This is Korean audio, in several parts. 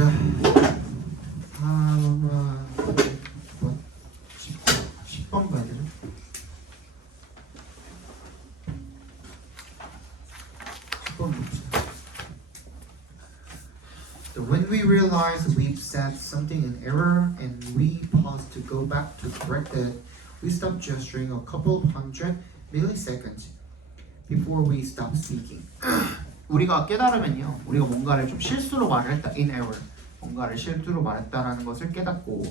가자. 10번 봐야 되죠? 10번 봅시다. When we realize we've said something in error and we pause to go back to correct it, we stop gesturing a couple hundred milliseconds before we stop speaking. 우리가 깨달으면요, 우리가 뭔가를 좀 실수로 말했다, in error, 뭔가를 실수로 말했다라는 것을 깨닫고,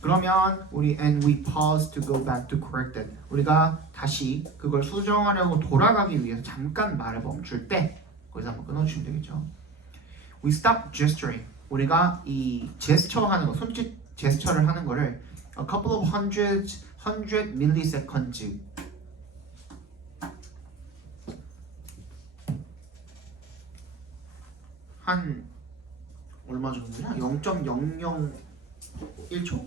그러면 우리 and we pause to go back to correct it, 우리가 다시 그걸 수정하려고 돌아가기 위해서 잠깐 말을 멈출 때 거기서 한번 끊어주시면 되겠죠. We stop gesturing, 우리가 이 제스처 하는 거, 손짓 제스처를 하는 거를 a couple of hundred milliseconds, 한 얼마 정도냐? 0.001초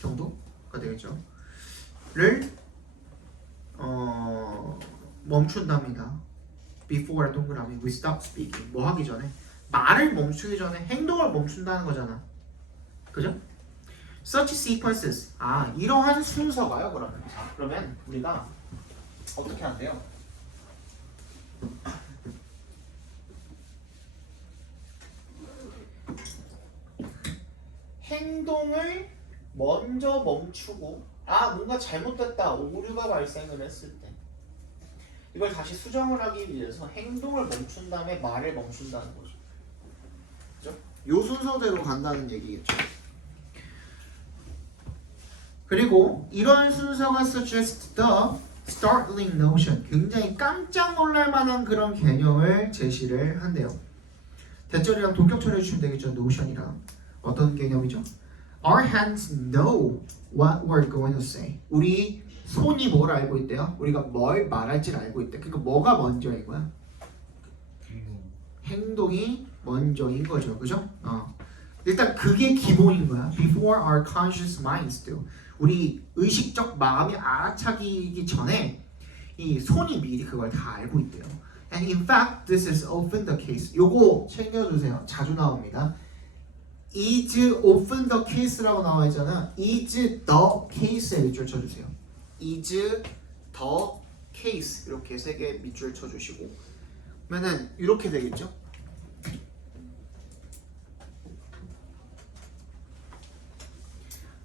정도가 되겠죠. 를 멈춘답니다. Before 동그라미 we stop speaking. 뭐 하기 전에, 말을 멈추기 전에 행동을 멈춘다는 거잖아. 그죠? Such sequences. 이러한 순서가요. 그러면 우리가 어떻게 한대요? 행동을 먼저 멈추고 뭔가 잘못됐다, 오류가 발생을 했을 때 이걸 다시 수정을 하기 위해서 행동을 멈춘 다음에 말을 멈춘다는 거죠. 그죠? 요 순서대로 간다는 얘기겠죠. 그리고 이런 순서가 suggest the startling notion, 굉장히 깜짝 놀랄 만한 그런 개념을 제시를 한대요. 대절이랑 동격처리해 주시면 되겠죠. notion이랑. 어떤 개념이죠? Our hands know what we're going to say. 우리 손이 뭘 알고 있대요? 우리가 뭘 말할지를 알고 있대. 그러니까 뭐가 먼저인 거야? 행동이 먼저인 거죠. 그죠? 일단 그게 기본인 거야. Before our conscious minds do. 우리 의식적 마음이 알아차리기 전에 이 손이 미리 그걸 다 알고 있대요. And in fact, this is often the case. 요거 챙겨주세요. 자주 나옵니다. is often the case라고 나와 있잖아. is the case에 밑줄 쳐주세요. is the case 이렇게 세 개 밑줄 쳐주시고, 그러면은 이렇게 되겠죠.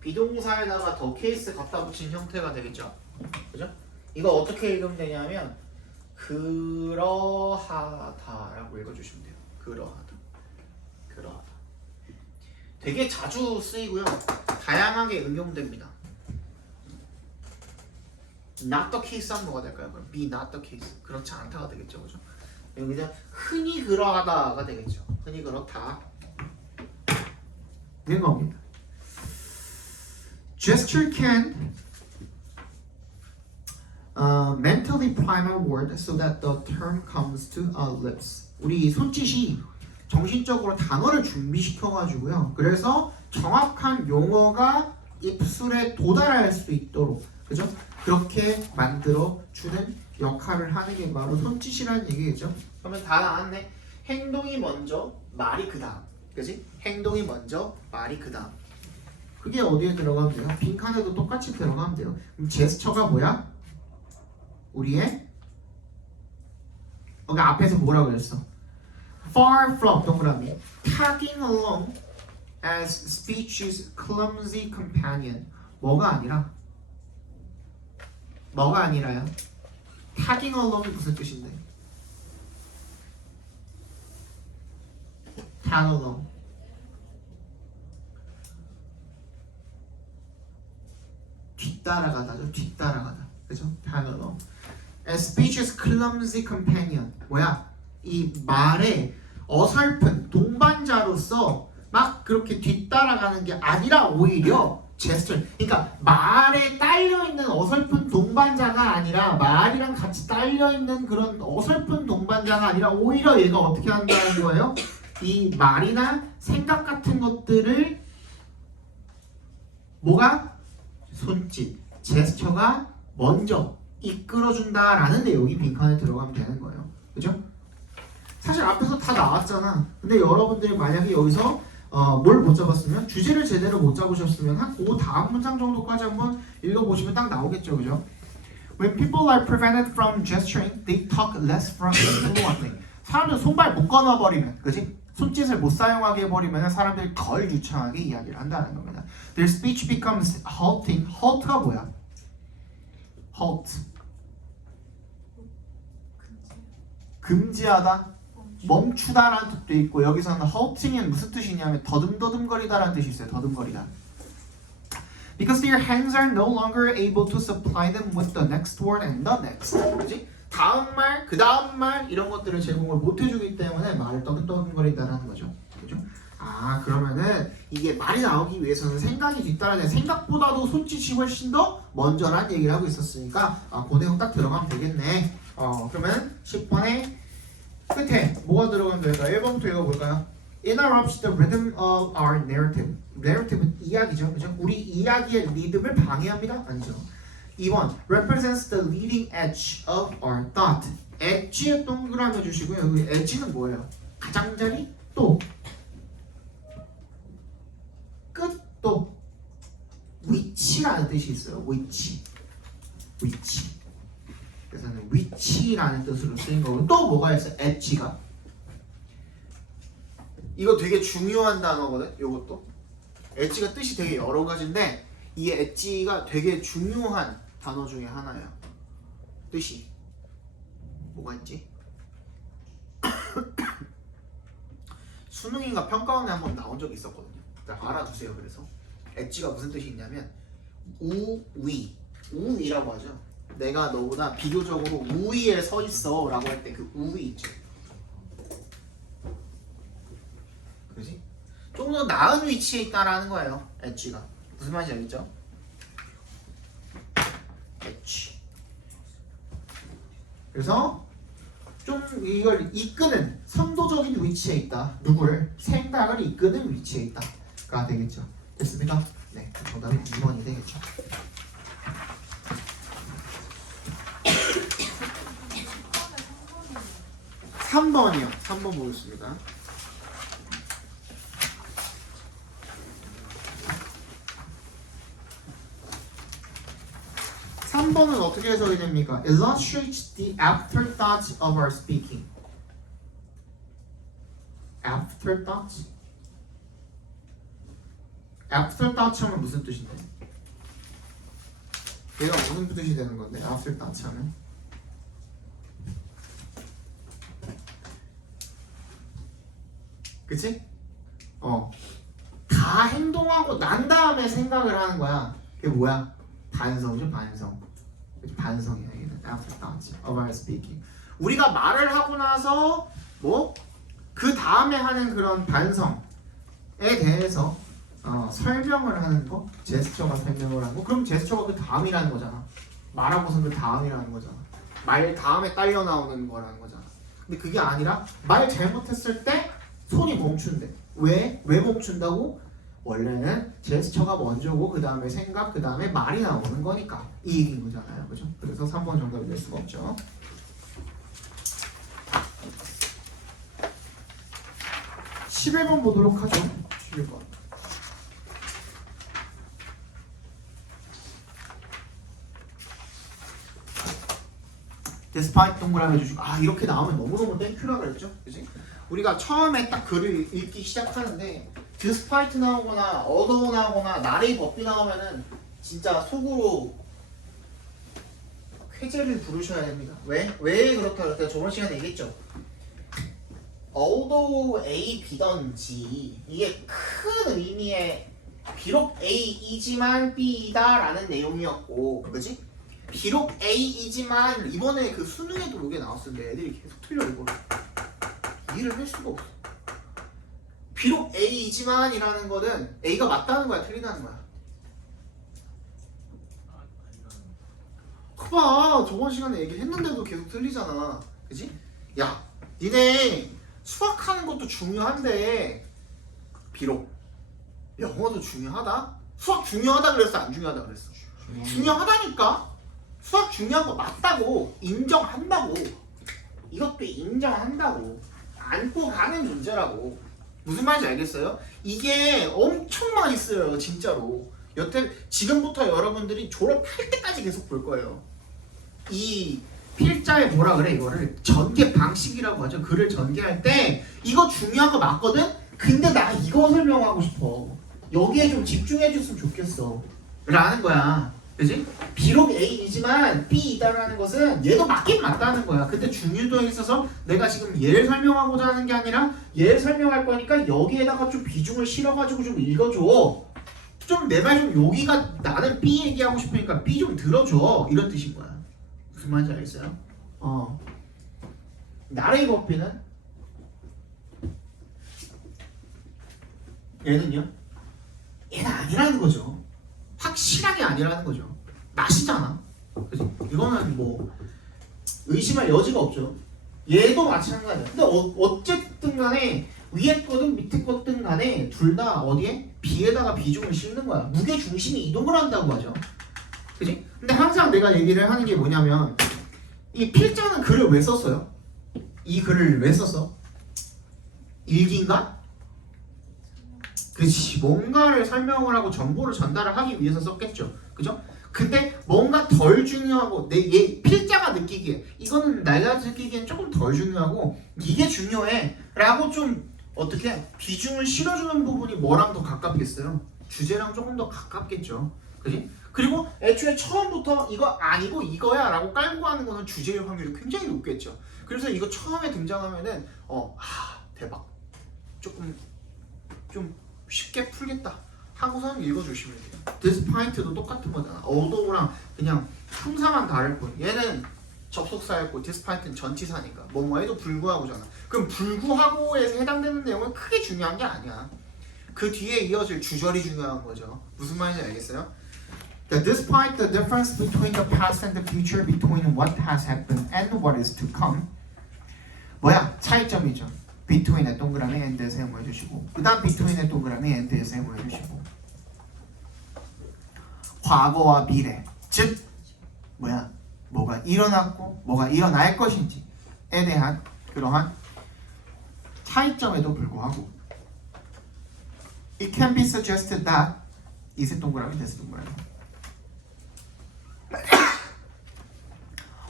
비동사에다가 the case 갖다 붙인 형태가 되겠죠. 그죠? 이거 어떻게 읽으면 되냐면 그러하다라고 읽어주시면 돼요. 그러하다. 되게 자주 쓰이고요. 다양하게 응용됩니다. not the case 하면 뭐가 될까요? 그럼 be not the case. 그렇지 않다가 되겠죠. 그죠? 여기서 흔히 그러하다가 되겠죠. 흔히 그렇다. 는 겁니다. Gesture can mentally prime a word so that the term comes to our lips. 우리 손짓이 정신적으로 단어를 준비시켜가지고요. 그래서 정확한 용어가 입술에 도달할 수 있도록, 그죠? 그렇게 만들어주는 역할을 하는 게 바로 손짓이라는 얘기겠죠. 그러면 다 나왔네. 행동이 먼저, 말이 그 다음. 그지? 행동이 먼저, 말이 그 다음. 그게 어디에 들어가면 돼요? 빈칸에도 똑같이 들어가면 돼요. 그럼 제스처가 뭐야? 우리의 앞에서 뭐라고 그랬어? Far from 동그라미 tagging along as speech's clumsy companion. 뭐가 아니라요? tagging along이 무슨 뜻인데? tag along. 뒤따라가다. 그죠? tag along. As speech's clumsy companion. 뭐야? 이 말의 어설픈 동반자로서 막 그렇게 뒤따라가는 게 아니라 오히려 제스처, 그러니까 말에 딸려있는 어설픈 동반자가 아니라, 말이랑 같이 딸려있는 그런 어설픈 동반자가 아니라 오히려 얘가 어떻게 한다는 거예요? 이 말이나 생각 같은 것들을 뭐가? 손짓, 제스처가 먼저 이끌어준다라는 내용이 빈칸에 들어가면 되는 거예요. 그죠? 사실 앞에서 다 나왔잖아. 근데 여러분들이 만약에 여기서 뭘 못 잡았으면 주제를 제대로 못 잡으셨으면 한 그 다음 문장 정도까지 한번 읽어보시면 딱 나오겠죠, 그죠? When people are prevented from gesturing, they talk less fluently. 사람들 손발 묶어놔 버리면, 그지? 손짓을 못 사용하게 해버리면 사람들이 덜 유창하게 이야기를 한다는 겁니다. Their speech becomes halting. halt가 뭐야? halt. 금지하다, 멈추다라는 뜻도 있고 여기서는 halting은 무슨 뜻이냐면 더듬더듬거리다라는 뜻이 있어요. 더듬거리다. Because their hands are no longer able to supply them with the next word and the next. 그렇지? 다음 말, 그 다음 말 이런 것들을 제공을 못 해주기 때문에 말을 떠듬떠듬거린다라는 거죠. 그죠? 아 그러면은 이게 말이 나오기 위해서는 생각이 뒤따라야 돼. 생각보다도 손짓이 훨씬 더 먼저란 얘기를 하고 있었으니까 그 내용 딱 들어가면 되겠네. 그러면 10번의 끝에 뭐가 들어가면 될까요? 1번부터 읽어볼까요? Interrupts the rhythm of our narrative. narrative는 이야기죠, 그죠? 우리 이야기의 리듬을 방해합니다, 아니죠? 2번 represents the leading edge of our thought. edge에 동그라미 해주시고요. 여기 edge는 뭐예요? 가장자리 또 끝도 위치라는 뜻이 있어요. 위치. 그래서는 위치라는 뜻으로 쓰인 거고 또 뭐가 있어요? edge가. 이거 되게 중요한 단어거든. 요것도. edge가 뜻이 되게 여러 가지인데 이 edge가 되게 중요한 단어 중에 하나예요. 뜻이 뭐가 있지? 수능인가 평가원에 한번 나온 적이 있었거든요. 알아두세요. 그래서 edge가 무슨 뜻이 있냐면 우위라고 하죠. 내가 너보다 비교적으로 우위에 서 있어 라고 할 때 그 우위 있죠. 그지? 좀 더 나은 위치에 있다라는 거예요. edge가. 무슨 말인지 알겠죠? edge. 그래서 좀 이걸 이끄는 선도적인 위치에 있다. 누구를? 생각을 이끄는 위치에 있다가 되겠죠. 됐습니까? 네, 정답이 2번이 되겠죠. 3번이요. 3번 보겠습니다. 3번은 어떻게 해석이 됩니까? Illustrates the afterthoughts of our speaking. afterthoughts? afterthoughts 하면 무슨 뜻인데? 얘가 무슨 뜻이 되는 건데? afterthoughts 하면? 그치? 다 행동하고 난 다음에 생각을 하는 거야. 그게 뭐야? 반성이죠, 반성. 반성이야, 이게. afterthoughts of our speaking. 우리가 말을 하고 나서 그 다음에 하는 그런 반성에 대해서 설명을 하는 거, 제스처가 설명을 하는 거. 그럼 제스처가 그 다음이라는 거잖아. 말하고선 그 다음이라는 거잖아. 말 다음에 딸려 나오는 거라는 거잖아. 근데 그게 아니라 말 잘못했을 때 손이 멈춘대. 왜 멈춘다고? 원래는 제스처가 먼저고 그 다음에 생각, 그 다음에 말이 나오는 거니까 이 얘기인 거잖아요, 그죠? 그래서 3번 정답이 될 수가 없죠. 11번 보도록 하죠. 11번. despite 동그라미 해주시고 이렇게 나오면 너무너무 땡큐라 그랬죠, 그지? 우리가 처음에 딱 글을 읽기 시작하는데 despite 나오거나 although 나오거나 나레이 법비 나오면은 진짜 속으로 쾌재를 부르셔야 됩니다. 왜 그렇다 그랬어요? 저번 시간에 얘기했죠. although A, B던지 이게 큰 의미의 비록 A이지만 B이다 라는 내용이었고, 그치? 비록 A이지만 이번에 그 수능에도 이게 나왔었는데 애들이 계속 틀려 이거를 이해를 할 수가 없어. 비록 A이지만 이라는 거는 A가 맞다는 거야, 틀리다는 거야? 봐봐, 저번 시간에 얘기했는데도 계속 틀리잖아, 그치? 야, 니네 수학하는 것도 중요한데 비록 영어도 중요하다? 수학 중요하다 그랬어, 안 중요하다 그랬어? 중요하다니까? 수학 중요한 거 맞다고, 인정한다고. 이것도 인정한다고. 안고 가는 존재라고. 무슨 말인지 알겠어요? 이게 엄청 많이 쓰여요, 진짜로. 여태 지금부터 여러분들이 졸업할 때까지 계속 볼 거예요. 이 필자의 뭐라 그래, 이거를 전개 방식이라고 하죠. 글을 전개할 때 이거 중요한 거 맞거든. 근데 나 이거 설명하고 싶어. 여기에 좀 집중해 줬으면 좋겠어. 라는 거야. 그지? 비록 A이지만 B이다라는 것은 얘도 맞긴 맞다는 거야. 근데 중요도에 있어서 내가 지금 얘를 설명하고자 하는 게 아니라 얘를 설명할 거니까 여기에다가 좀 비중을 실어가지고 좀 읽어줘. 좀 내 말 좀 여기가 나는 B 얘기하고 싶으니까 B 좀 들어줘. 이런 뜻인 거야. 무슨 말인지 알겠어요? 나레이 버피는 얘는요? 얘는 아니라는 거죠. 확실하게 아니라는 거죠. 맛이잖아. 그치? 이거는 뭐 의심할 여지가 없죠. 얘도 마찬가지야. 근데 어쨌든 간에 위에 거든 밑에 거든 간에 둘 다 어디에? B에다가 비중을 싣는 거야. 무게 중심이 이동을 한다고 하죠. 그치? 근데 항상 내가 얘기를 하는 게 뭐냐면 이 필자는 글을 왜 썼어요? 이 글을 왜 썼어? 일기인가? 그렇지. 뭔가를 설명을 하고 정보를 전달을 하기 위해서 썼겠죠. 그죠? 근데 뭔가 덜 중요하고 얘 필자가 느끼기에 이거는 내가 느끼기엔 조금 덜 중요하고 이게 중요해 라고 좀 어떻게 비중을 실어주는 부분이 뭐랑 더 가깝겠어요? 주제랑 조금 더 가깝겠죠. 그지? 그리고 애초에 처음부터 이거 아니고 이거야 라고 깔고 하는 거는 주제일 확률이 굉장히 높겠죠. 그래서 이거 처음에 등장하면은 대박. 조금 좀 쉽게 풀겠다 하고선 읽어주시면 돼요. despite도 똑같은 거잖아. although랑 그냥 품사만 다를 뿐. 얘는 접속사였고 despite는 전치사니까 뭐뭐에도 불구하고잖아. 그럼 불구하고에서 해당되는 내용은 크게 중요한 게 아니야. 그 뒤에 이어질 주절이 중요한 거죠. 무슨 말인지 알겠어요? Despite the difference between the past and the future, between what has happened and what is to come. 뭐야? 차이점이죠. between에 동그라미 and에 사용해 주시고 그 다음 between에 동그라미 and에 사용해 주시고 과거와 미래 즉 뭐야? 뭐가 일어났고 뭐가 일어날 것인지에 대한 그러한 차이점에도 불구하고 It can be suggested that 이세 동그라미 대세 동그라미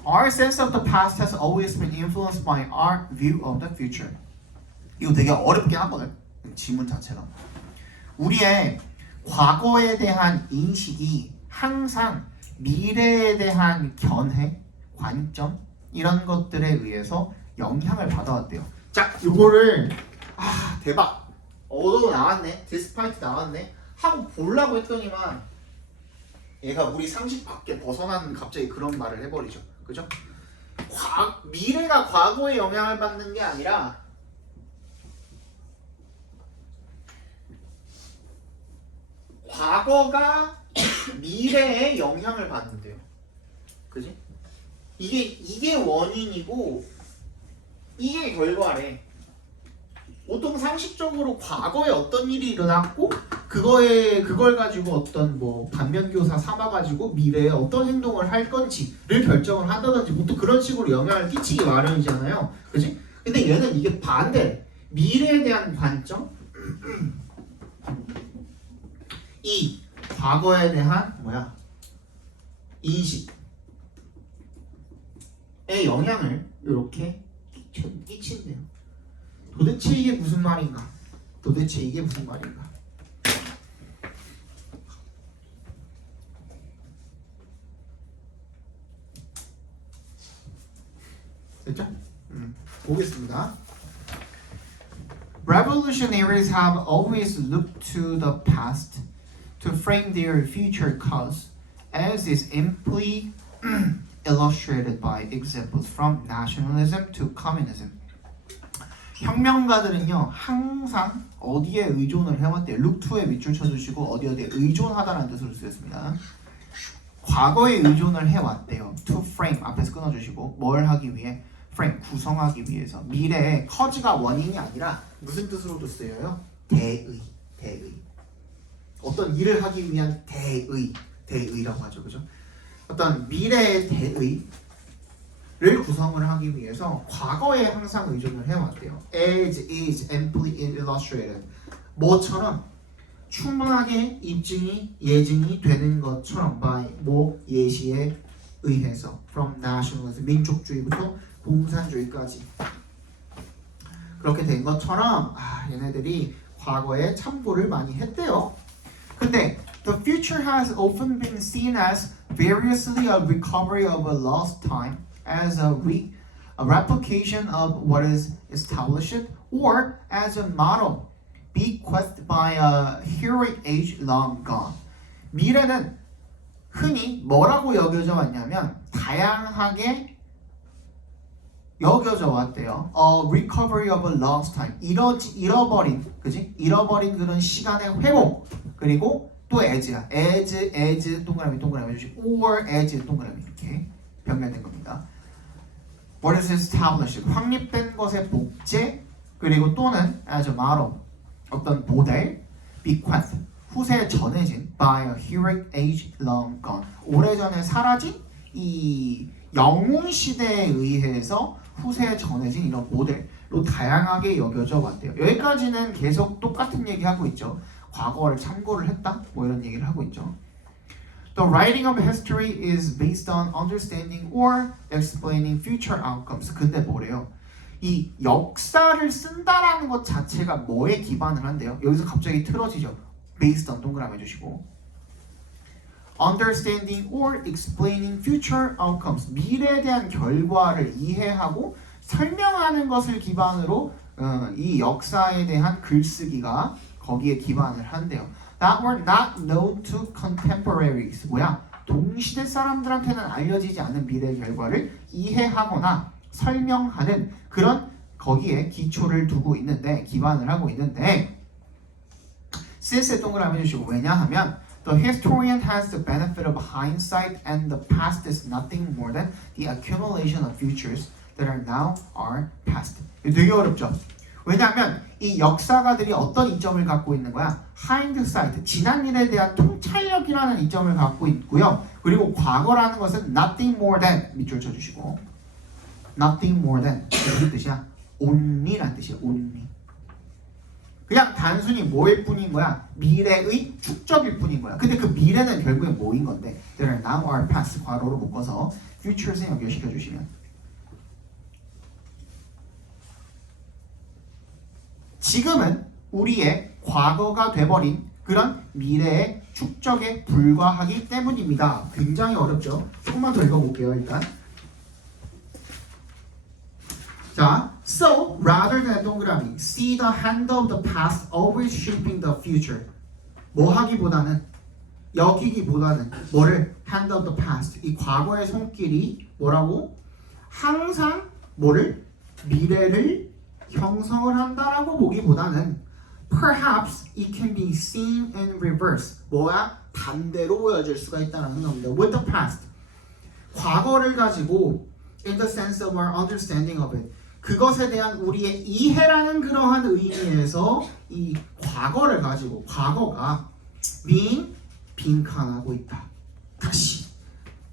Our sense of the past has always been influenced by our view of the future. 이거 되게 어렵긴 하거든. 지문 자체가. 우리의 과거에 대한 인식이 항상 미래에 대한 견해, 관점 이런 것들에 의해서 영향을 받아왔대요. 자, 이거를 대박. 얻어 나왔네. despite 나왔네. 하고 보려고 했더니만 얘가 우리 상식 밖에 벗어나는 갑자기 그런 말을 해버리죠. 그죠? 미래가 과거에 영향을 받는 게 아니라 과거가 미래에 영향을 받는데요. 그지? 이게 원인이고 이게 결과래. 보통 상식적으로 과거에 어떤 일이 일어났고 그걸 가지고 어떤 뭐 반면교사 삼아가지고 미래에 어떤 행동을 할 건지를 결정을 한다든지 보통 그런 식으로 영향을 끼치기 마련이잖아요. 그지? 근데 얘는 이게 반대. 미래에 대한 관점 이 과거에 대한 인식에 영향을 이렇게 끼친대요. 도대체 이게 무슨 말인가? 됐죠? 보겠습니다. Revolutionaries have always looked to the past to frame their future cause, as is amply illustrated by examples from nationalism to communism. 혁명가들은요 항상 어디에 의존을 해왔대요. look to에 밑줄 쳐주시고 어디에 의존하다라는 뜻으로 쓰였습니다. 과거에 의존을 해왔대요. to frame 앞에서 끊어주시고 뭘 하기 위해? frame 구성하기 위해서. 미래에 cause가 원인이 아니라 무슨 뜻으로도 쓰여요? 대의. 어떤 일을 하기 위한 대의라고 하죠. 그죠? 어떤 미래의 대의 구성을 하기 위해서 과거에 항상 의존을 해왔대요. As is amply illustrated. 뭐처럼 충분하게 입증이 예증이 되는 것처럼 by 뭐 예시에 의해서 from nationalism 민족주의부터 공산주의까지 그렇게 된 것처럼 얘네들이 과거에 참고를 많이 했대요. 근데 the future has often been seen as variously a recovery of a lost time, as a replication of what is established, or as a model bequeathed by a heroic age long gone. 미래는 흔히 뭐라고 여겨져 왔냐면 다양하게 여겨져 왔대요. A recovery of a lost time. 잃어버린, 그지? 잃어버린 그런 시간의 회복. 그리고 또 as야. as 동그라미 해주시고 or as 동그라미 이렇게 변경된 겁니다. What is established? 확립된 것의 복제 그리고 또는 as a model 어떤 모델 bequeath 후세에 전해진 by a heroic age long gone 오래전에 사라진 이 영웅 시대에 의해서 후세에 전해진 이런 모델로 다양하게 여겨져 왔대요. 여기까지는 계속 똑같은 얘기하고 있죠. 과거를 참고를 했다 뭐 이런 얘기를 하고 있죠. The writing of history is based on understanding or explaining future outcomes. 근데 뭐래요? 이 역사를 쓴다라는 것 자체가 뭐에 기반을 한대요? 여기서 갑자기 틀어지죠. based on 동그라미 해주시고 understanding or explaining future outcomes. 미래에 대한 결과를 이해하고 설명하는 것을 기반으로 이 역사에 대한 글쓰기가 거기에 기반을 한대요. That were not known to contemporaries. 뭐야? 동시대 사람들한테는 알려지지 않은 미래의 결과를 이해하거나 설명하는 그런 거기에 기초를 두고 있는데 기반을 하고 있는데 since에 동그라미 해주시고 왜냐하면 The historian has the benefit of hindsight and the past is nothing more than the accumulation of futures that are now are past. 이거 되게 어렵죠? 왜냐하면 이 역사가들이 어떤 이점을 갖고 있는 거야? hindsight, 지난 일에 대한 통찰력이라는 이점을 갖고 있고요. 그리고 과거라는 것은 nothing more than 밑줄 쳐주시고 nothing more than 무슨 뜻이야? only란 뜻이야. only. 그냥 단순히 뭐일 뿐인 거야? 미래의 축적일 뿐인 거야. 근데 그 미래는 결국에 뭐인 건데? That are now are past 과로로 묶어서 futures에 연결시켜 주시면 지금은 우리의 과거가 돼버린 그런 미래의 축적에 불과하기 때문입니다. 굉장히 어렵죠? 조금만 더 읽어볼게요. 일단 자, so rather than 동그라미 see the hand of the past always shaping the future 뭐 하기보다는 여기기보다는 뭐를 hand of the past 이 과거의 손길이 뭐라고? 항상 뭐를? 미래를 형성을 한다라고 보기보다는 perhaps it can be seen in reverse 뭐야? 반대로 보여질 수가 있다는 겁니다. with the past 과거를 가지고 in the sense of our understanding of it 그것에 대한 우리의 이해라는 그러한 의미에서 이 과거를 가지고 과거가 being 빈칸하고 있다. 다시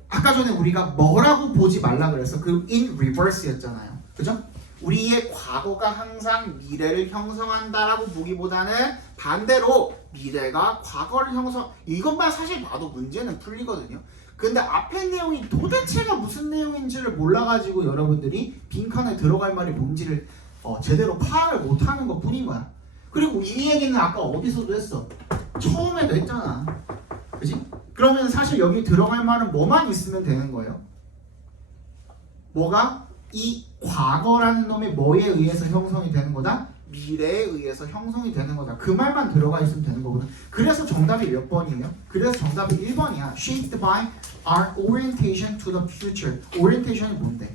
아까 전에 우리가 뭐라고 보지 말라 그랬어? 그 in reverse였잖아요. 그죠? 우리의 과거가 항상 미래를 형성한다라고 보기보다는 반대로 미래가 과거를 형성 이것만 사실 봐도 문제는 풀리거든요. 근데 앞에 내용이 도대체가 무슨 내용인지를 몰라가지고 여러분들이 빈칸에 들어갈 말이 뭔지를 제대로 파악을 못하는 것 뿐인 거야. 그리고 이 얘기는 아까 어디서도 했어. 처음에도 했잖아. 그치? 그러면 사실 여기 들어갈 말은 뭐만 있으면 되는 거예요. 뭐가? 이 과거라는 놈이 뭐에 의해서 형성이 되는 거다? 미래에 의해서 형성이 되는 거다. 그 말만 들어가 있으면 되는 거거든. 그래서 정답이 몇 번이에요? 그래서 정답이 1번이야. Shaped by our orientation to the future. orientation이 뭔데?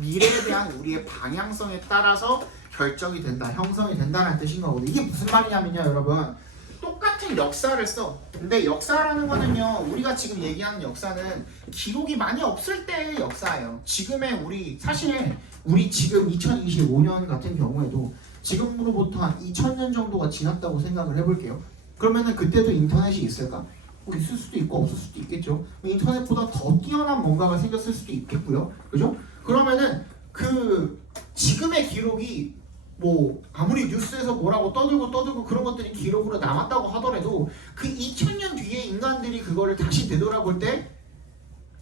미래에 대한 우리의 방향성에 따라서 결정이 된다, 형성이 된다는 뜻인 거거든. 이게 무슨 말이냐면요, 여러분. 똑같은 역사를 써. 근데 역사라는 거는요, 우리가 지금 얘기하는 역사는 기록이 많이 없을 때의 역사예요. 지금의 우리, 사실 우리 지금 2025년 같은 경우에도 지금으로부터 한 2000년 정도가 지났다고 생각을 해볼게요. 그러면은 그때도 인터넷이 있을까? 뭐 있을 수도 있고 없을 수도 있겠죠. 인터넷보다 더 뛰어난 뭔가가 생겼을 수도 있겠고요. 그죠? 그러면은 그 지금의 기록이 뭐 아무리 뉴스에서 뭐라고 떠들고 그런 것들이 기록으로 남았다고 하더라도 그 2000년 뒤에 인간들이 그거를 다시 되돌아볼 때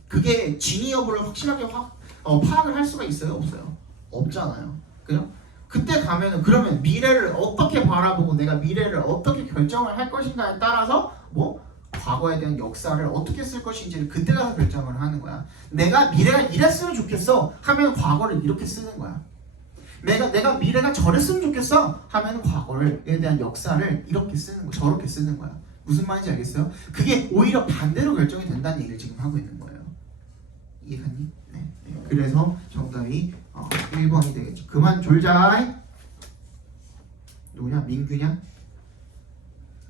그게 진위 여부를 확실하게 파악을 할 수가 있어요? 없어요? 없잖아요. 그죠? 그때 가면은 그러면 미래를 어떻게 바라보고 내가 미래를 어떻게 결정을 할 것인가에 따라서 뭐 과거에 대한 역사를 어떻게 쓸 것인지를 그때 가서 결정을 하는 거야. 내가 미래가 이랬으면 좋겠어 하면 과거를 이렇게 쓰는 거야. 내가 미래가 저랬으면 좋겠어 하면 과거에 대한 역사를 이렇게 쓰는 거, 저렇게 쓰는 거야. 무슨 말인지 알겠어요? 그게 오히려 반대로 결정이 된다는 얘기를 지금 하고 있는 거예요. 이해갔니? 네. 그래서 정답이 1번이 되겠죠. 그만 졸자. 누구냐? 민규냐?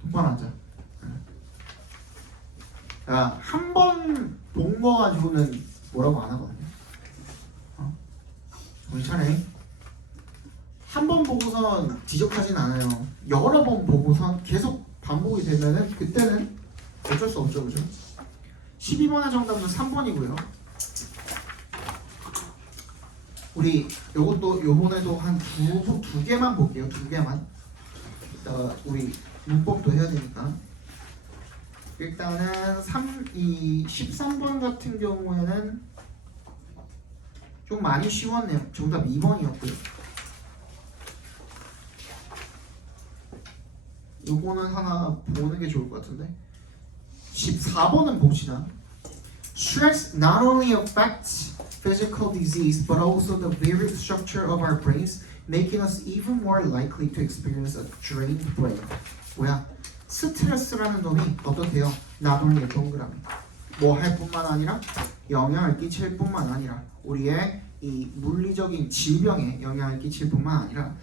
똑바로 앉아. 한 번 본 거 가지고는 뭐라고 안 하거든요. 정신 차려. 한 번 보고선 지적하진 않아요. 여러 번 보고선 계속 반복이 되면은 그때는 어쩔 수 없죠, 그죠? 12번의 정답은 3번이고요. 우리 요것도 요번에도 한 두 개만 볼게요. 두 개만. 이따가 우리 문법도 해야 되니까. 일단은 13번 같은 경우에는 좀 많이 쉬웠네요. 정답 2번이었고요. 요거는 하나 보는 게 좋을 것 같은데. 14번은 봅시다. Stress not only affects physical disease but also the very structure of our brains, making us even more likely to experience a drained brain. 뭐야? 스트레스라는 놈이 어떻게요? not only 동그라미. 뭐 할 뿐만 아니라 영향을 끼칠 뿐만 아니라 우리의 이 물리적인 질병에 영향을 끼칠 뿐만 아니라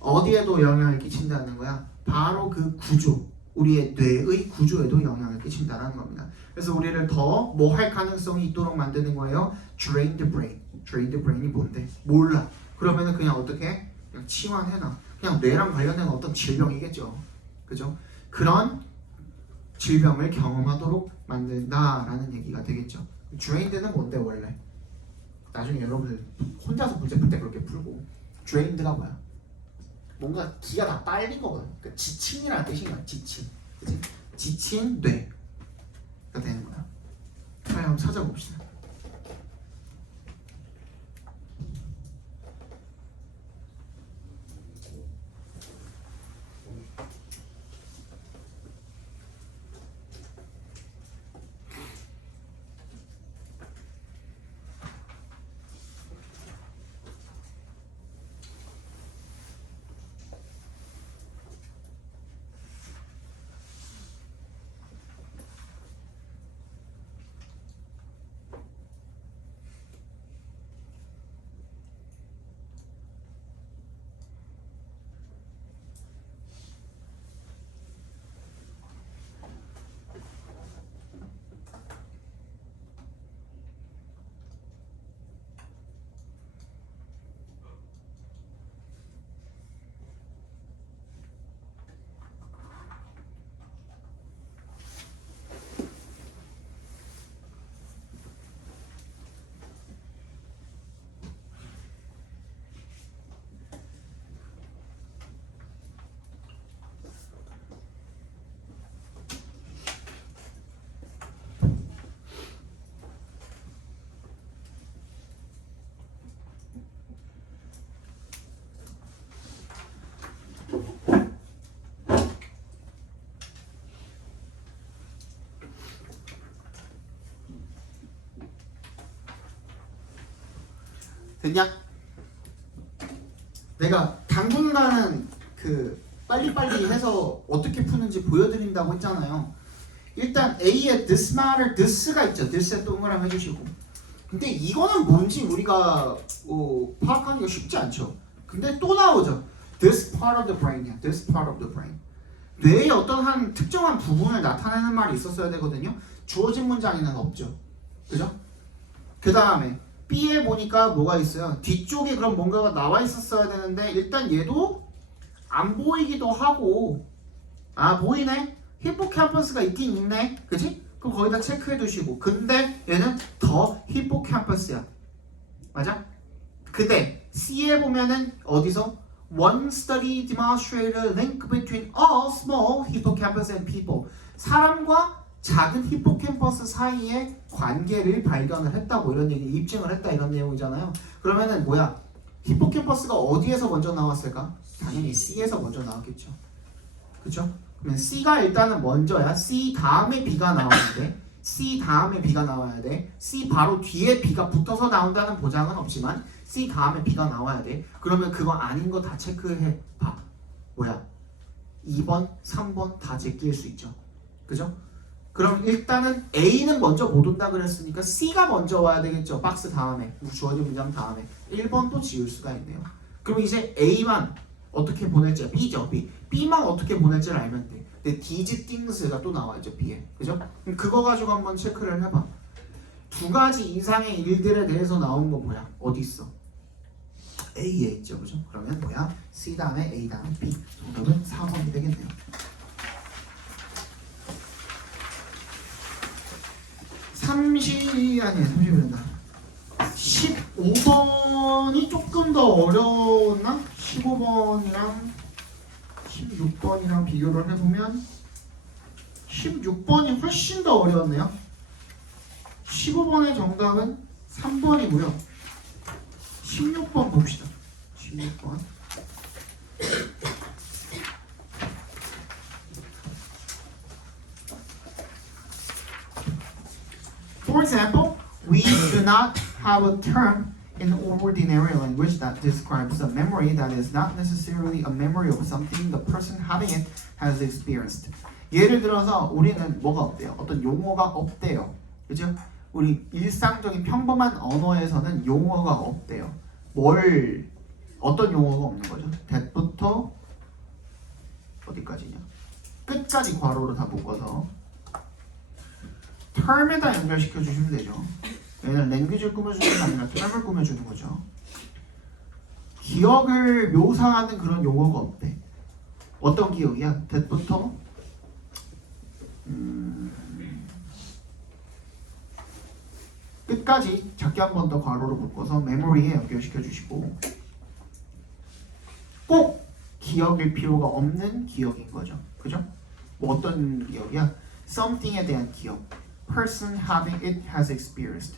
어디에도 영향을 끼친다는 거야? 바로 그 구조, 우리의 뇌의 구조에도 영향을 끼친다는 겁니다. 그래서 우리를 더 뭐 할 가능성이 있도록 만드는 거예요. drained brain. drained brain이 뭔데? 몰라. 그러면은 그냥 어떻게? 그냥 치환해놔. 그냥 뇌랑 관련된 어떤 질병이겠죠. 그죠? 그런 질병을 경험하도록 만든다라는 얘기가 되겠죠. drained는 뭔데 원래? 나중에 여러분들 혼자서 문제 풀 때 그렇게 풀고 drained가 뭐야? 뭔가 기가 다 빨린 거거든. 그러니까 지친이라는 뜻이야. 지친. 그치? 지친 뇌가 되는 거야. 자, 한번 찾아봅시다. 됐냐? 내가 당분간은 그 빨리빨리 해서 어떻게 푸는지 보여드린다고 했잖아요. 일단 A에 this matter, this가 있죠. this에 동그라미 해주시고. 근데 이거는 뭔지 우리가 파악하기가 쉽지 않죠. 근데 또 나오죠. This part of the brain이야. This part of the brain. 뇌의 어떤 한 특정한 부분을 나타내는 말이 있었어야 되거든요. 주어진 문장에는 없죠. 그죠? 그 다음에 B에 보니까 뭐가 있어요? 뒤쪽에 그럼 뭔가가 나와 있었어야 되는데 일단 얘도 안 보이기도 하고 아 보이네? 히포캠퍼스가 있긴 있네. 그치? 그럼 거기다 체크해 두시고 근데 얘는 더 히포캠퍼스야. 맞아? 근데 C에 보면은 어디서 One study demonstrated a link between all small hippocampus and people. 사람과 작은 히포캠퍼스 사이의 관계를 발견을 했다고 이런 얘기 입증을 했다 이런 내용이잖아요. 그러면은 뭐야? 히포캠퍼스가 어디에서 먼저 나왔을까? 당연히 C에서 먼저 나왔겠죠. 그렇죠? 그러면 C가 일단은 먼저야. C 다음에 B가 나오는데 C 다음에 B가 나와야 돼. C 바로 뒤에 B가 붙어서 나온다는 보장은 없지만 C 다음에 B가 나와야 돼. 그러면 그거 아닌 거 다 체크해 봐. 뭐야? 2번, 3번 다 제낄 수 있죠. 그죠? 그럼 일단은 A는 먼저 못 온다 그랬으니까 C가 먼저 와야 되겠죠. 박스 다음에 주어진 문장 다음에 1번도 지울 수가 있네요. 그럼 이제 A만 어떻게 보낼지 B죠. B만 어떻게 보낼지를 알면 돼. 근데 these things가 또 나와야죠. B에. 그죠? 그럼 그거 가지고 한번 체크를 해봐. 두 가지 이상의 일들에 대해서 나온 거 뭐야? 어디 있어? A에 있죠. 그죠? 그러면 뭐야? C 다음에 A 다음에 B. 정답은 4번이 되겠네요. 30이란다. 15번이 조금 더 어려웠나? 15번이랑 16번이랑 비교를 해보면 16번이 훨씬 더 어려웠네요. 15번의 정답은 3번이고요. 16번 봅시다. 16번. For example, we do not have a term in ordinary language that describes a memory that is not necessarily a memory of something the person having it has experienced. 예를 들어서 우리는 뭐가 없대요? 어떤 용어가 없대요. 그죠? 우리 일상적인 평범한 언어에서는 용어가 없대요. 어떤 용어가 없는 거죠? that부터 어디까지냐? 끝까지 괄호로 다 묶어서 term에다 연결시켜 주시면 되죠. 얘는 랭귀지를 꾸며주는 게 아니라 term을 꾸며주는 거죠. 기억을 묘사하는 그런 용어가 없대. 어떤 기억이야? that부터 끝까지 작게 한 번 더 괄호로 묶어서 memory에 연결시켜 주시고 꼭 기억일 필요가 없는 기억인 거죠. 그죠? 뭐 어떤 기억이야? something에 대한 기억. person having it has experienced.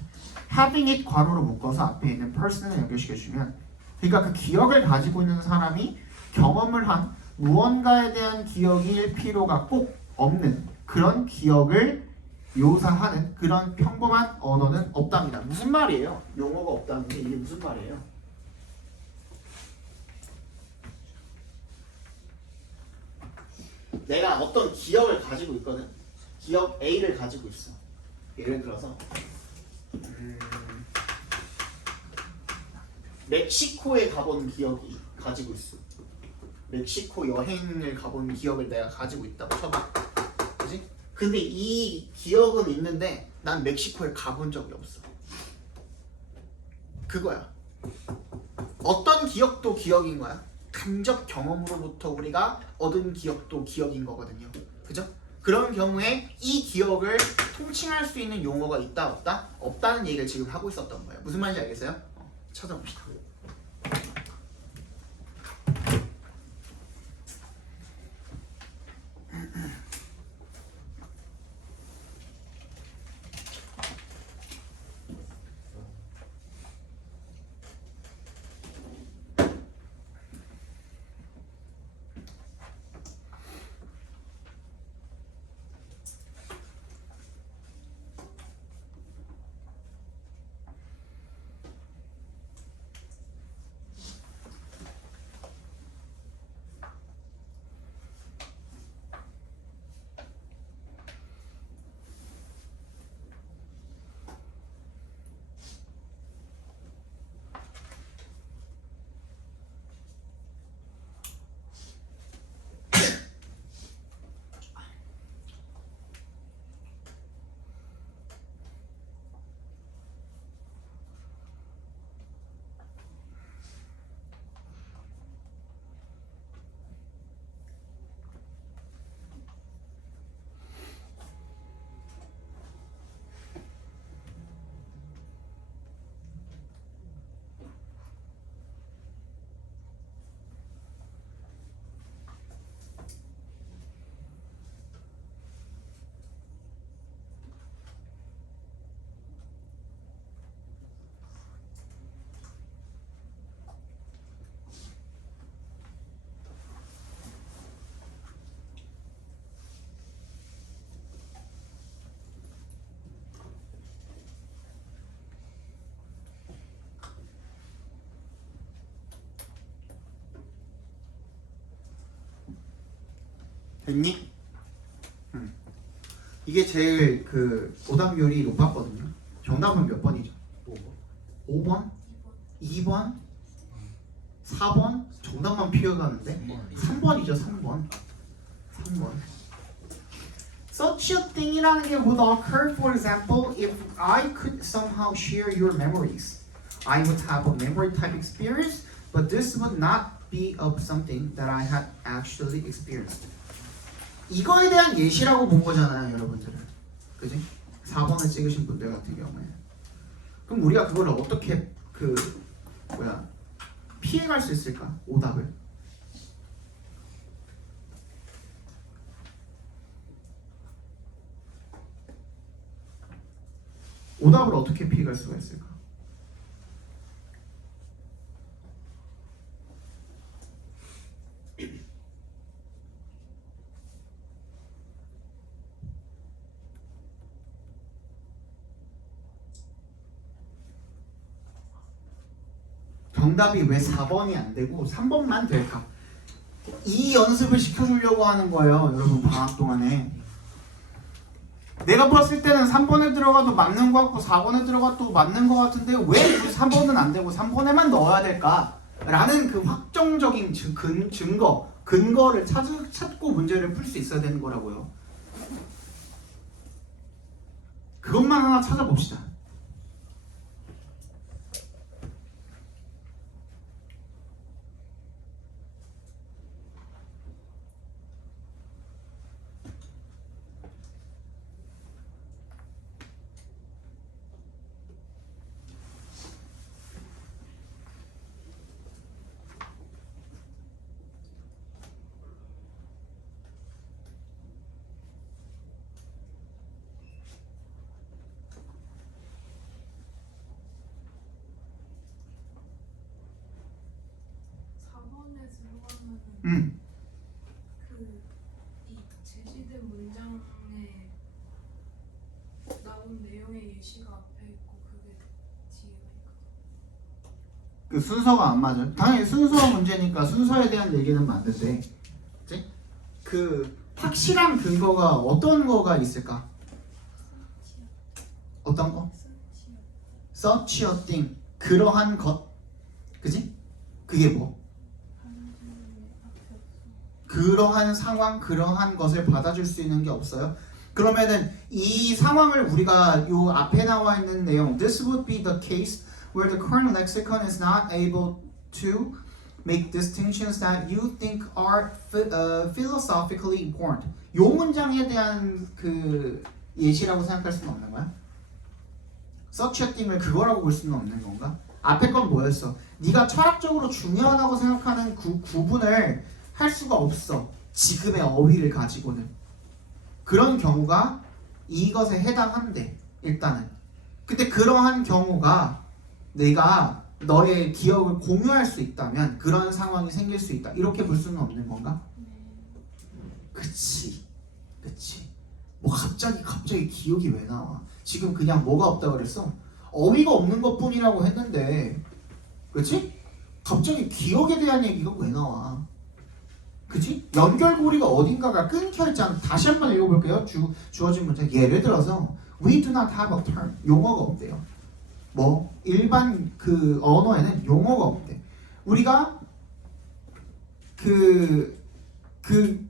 having it 괄호로 묶어서 앞에 있는 person을 연결시켜주면 그러니까 그 기억을 가지고 있는 사람이 경험을 한 무언가에 대한 기억일 필요가 꼭 없는 그런 기억을 묘사하는 그런 평범한 언어는 없답니다. 무슨 말이에요? 용어가 없다는 게 이게 무슨 말이에요? 내가 어떤 기억을 가지고 있거든. 기억 A를 가지고 있어. 예를 들어서 멕시코에 가본 기억이 가지고 있어. 멕시코 여행을 가본 기억을 내가 가지고 있다고 쳐봐. 그지? 근데 이 기억은 있는데 난 멕시코에 가본 적이 없어. 그거야. 어떤 기억도 기억인 거야. 간접 경험으로부터 우리가 얻은 기억도 기억인 거거든요. 그죠? 그런 경우에 이 기억을 통칭할 수 있는 용어가 있다 없다? 없다는 얘기를 지금 하고 있었던 거예요. 무슨 말인지 알겠어요? 찾아봅시다. 됐니? 이게 제일 그 오답률이 높았거든요. 정답은 몇 번이죠? 5번? 2번? 4번? 정답만 피어가는데 3번이죠. 3번. Such a thing이라는 게 would occur, for example, if I could somehow share your memories. I would have a memory type experience, but this would not be of something that I had actually experienced. 이거에 대한 예시라고 본 거잖아요, 여러분들은. 그지? 4번을 찍으신 분들 같은 경우에. 그럼 우리가 그걸 어떻게 피해갈 수 있을까? 오답을. 오답을 어떻게 피해갈 수가 있을까? 정답이 왜 4번이 안 되고 3번만 될까? 이 연습을 시켜주려고 하는 거예요, 여러분. 방학 동안에 내가 봤을 때는 3번에 들어가도 맞는 것 같고 4번에 들어가도 맞는 것 같은데 왜 3번은 안 되고 3번에만 넣어야 될까? 라는 그 확정적인 근거를 찾고 문제를 풀 수 있어야 되는 거라고요. 그것만 하나 찾아봅시다. 이 제시된 문장에 나온 내용의 예시가 앞에 있고 그게 뒤에 있고. 그 순서가 안 맞아요. 당연히 순서 문제니까 순서에 대한 얘기는 맞는데, 그치? 그 확실한 근거가 어떤 거가 있을까? 어떤 거? Such a thing. 그러한 것. 그지? 그게 뭐? 그러한 상황, 그러한 것을 받아줄 수 있는 게 없어요. 그러면은 이 상황을 우리가 요 앞에 나와 있는 내용, This would be the case where the current lexicon is not able to make distinctions that you think are philosophically important. 요 문장에 대한 그 예시라고 생각할 수는 없는 거야? Such a thing을 그거라고 볼 수는 없는 건가? 앞에 건 뭐였어? 네가 철학적으로 중요하다고 생각하는 구분을 할 수가 없어. 지금의 어휘를 가지고는. 그런 경우가 이것에 해당한대. 일단은. 근데 그러한 경우가 내가 너의 기억을 공유할 수 있다면 그런 상황이 생길 수 있다. 이렇게 볼 수는 없는 건가? 그치. 뭐 갑자기 기억이 왜 나와? 지금 그냥 뭐가 없다 그랬어? 어휘가 없는 것뿐이라고 했는데, 그치? 갑자기 기억에 대한 얘기가 왜 나와? 그치? 연결고리가 어딘가가 끊겨있잖아. 다시 한번 읽어볼게요. 주어진 문장. 예를 들어서 We do not have a term. 용어가 없대요. 뭐 일반 그 언어에는 용어가 없대. 우리가 그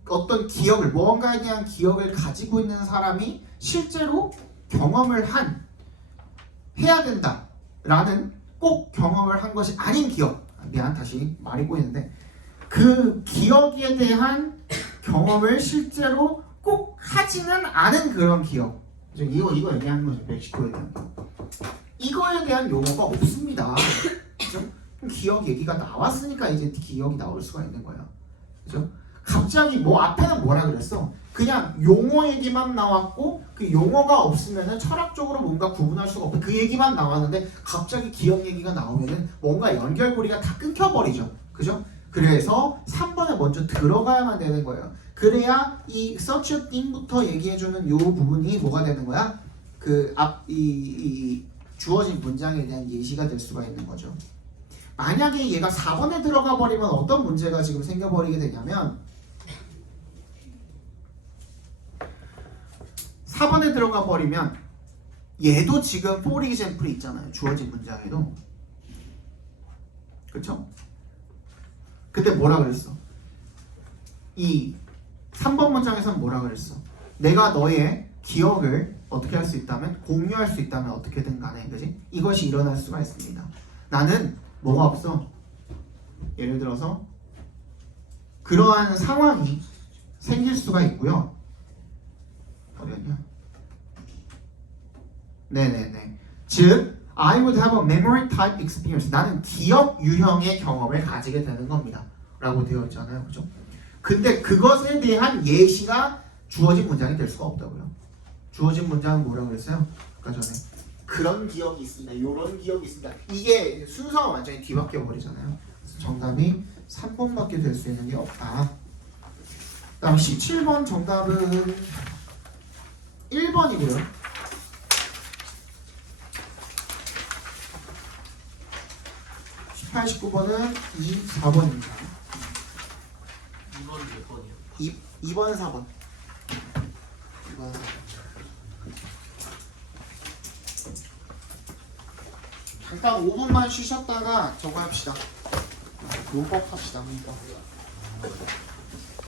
어떤 기억을, 무언가에 대한 기억을 가지고 있는 사람이 실제로 경험을 해야 된다라는 꼭 경험을 한 것이 아닌 기억. 미안, 다시 말이 꼬이는데, 그 기억에 대한 경험을 실제로 꼭 하지는 않은 그런 기억. 이거 얘기하는 거죠. 멕시코에 대한 이거에 대한 용어가 없습니다. 그죠? 기억 얘기가 나왔으니까 이제 기억이 나올 수가 있는 거예요. 그죠? 갑자기 뭐 앞에는 뭐라 그랬어? 그냥 용어 얘기만 나왔고 그 용어가 없으면은 철학적으로 뭔가 구분할 수가 없고 그 얘기만 나왔는데 갑자기 기억 얘기가 나오면은 뭔가 연결고리가 다 끊겨버리죠. 그죠? 그래서 3번에 먼저 들어가야만 되는 거예요. 그래야 이 such a thing부터 얘기해주는 요 부분이 뭐가 되는 거야? 이 주어진 문장에 대한 예시가 될 수가 있는 거죠. 만약에 얘가 4번에 들어가 버리면 어떤 문제가 지금 생겨버리게 되냐면 4번에 들어가 버리면 얘도 지금 for example이 있잖아요. 주어진 문장에도. 그쵸? 그때 뭐라 그랬어? 이 3번 문장에서는 뭐라 그랬어? 내가 너의 기억을 어떻게 할 수 있다면, 공유할 수 있다면 어떻게든 간에, 그지? 이것이 일어날 수가 있습니다. 나는 뭐가 없어? 예를 들어서 그러한 상황이 생길 수가 있고요. 어디였냐? 네네네. 즉, I would have a memory type experience. 나는 기억 유형의 경험을 가지게 되는 겁니다. 라고 되어 있잖아요. 그죠? 근데 그것에 대한 예시가 주어진 문장이 될 수가 없다고요. 주어진 문장은 뭐라고 그랬어요? 아까 전에 그런 기억이 있습니다. 이런 기억이 있습니다. 이게 순서가 완전히 뒤바뀌어 버리잖아요. 그래서 정답이 3번밖에 될 수 있는 게 없다. 다음 17번 정답은 1번이고요. 18, 19번은 24번입니다. 2번 몇 번이요? 2번, 4번. 2번, 4번. 잠깐 5분만 쉬셨다가 저거 합시다. 문법 합시다. 문법.